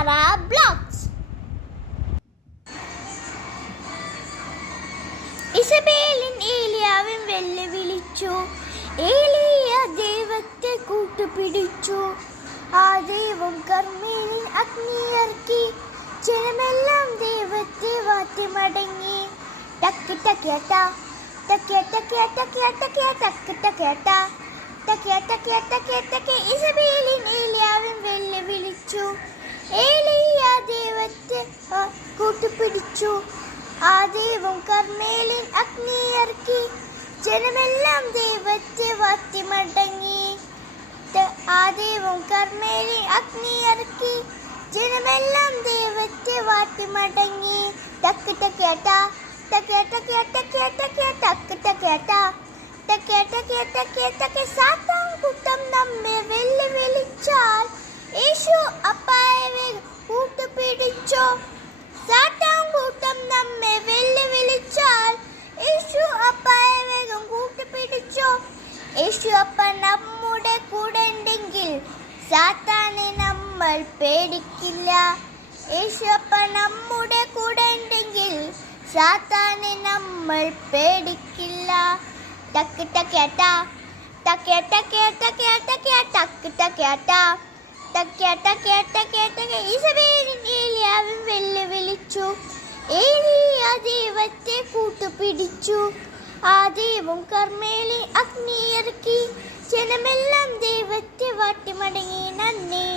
Sarah blogs. ഇസബേലും ഏലിയാവും വെല്ലുവിളിച്ചു. ഏലിയ ദൈവത്തെ കൂട്ടുപിടിച്ചു. ആ ദൈവം കർമ്മേലിൻ അഗ്നിയിറക്കി. ജനമെല്ലാം ദൈവത്തെ വാഴ്ത്തി മടങ്ങി. ടക്ക് ടക്കേട്ട ടക്കേ ടക്കേ ടക്കേ ടക്കേ ടക്ക് ടക്കേട്ട ടക്കേ ടക്കേ ടക്കേ ടക്കേ. ഇസബേലും ഏലിയാവും വെല്ലുവിളിച്ചു. ഏലിയ ദൈവത്തെ കൂട്ടുപിടിച്ചു. ആ ദൈവം കർമ്മേലിൻ അഗ്നിയിറക്കി. ജനമെല്ലാം ദൈവത്തെ വാഴ്ത്തി മടങ്ങി. ആ ദൈവം കർമ്മേലിൻ അഗ്നിയിറക്കി. ജനമെല്ലാം ദൈവത്തെ വാഴ്ത്തി മടങ്ങി. ടക്ക് ടക്കേട്ട ടക്കേ ടക്കേ ടക്കേ ടക്കേ ടക്ക് ടക്കേട്ട ടക്കേ ടക്കേ ടക്കേ ടക്കേ. സാത്താൻ കൂട്ടം നമ്മെ വെല്ലുവിളിച്ചാൽ യേശു അപ്പായെ വേഗം കൂട്ടുപിടിച്ചു. സാത്താൻ കൂട്ടം നമ്മെ വെല്ലുവിളിച്ചാൽ യേശു അപ്പായെ വേഗം കൂട്ടുപിടിച്ചു. യേശു അപ്പ നമ്മുടെ കൂടെ ഉണ്ടെങ്കിൽ സാത്താനെ നമ്മൾ പേടിക്കില്ല. യേശു അപ്പ നമ്മുടെ കൂടെ ഉണ്ടെങ്കിൽ സാത്താനെ നമ്മൾ പേടിക്കില്ല. ടക്ക് ടക്കേട്ട ടക്കേ ടക്കേ ടക്കേ ടക്കേ ടക്ക് ടക്കേട്ട ടക്കേ ടക്കേ ടക്കേ ടക്കേ. ഇസബേലും ഏലിയാവും വെല്ലുവിളിച്ചു. ഏലിയ ദൈവത്തെ കൂട്ടുപിടിച്ചു. ആ ദൈവം കർമ്മേലിൻ അഗ്നിയിറക്കി. ജനമെല്ലാം ദൈവത്തെ വാഴ്ത്തി മടങ്ങി. നന്ദി.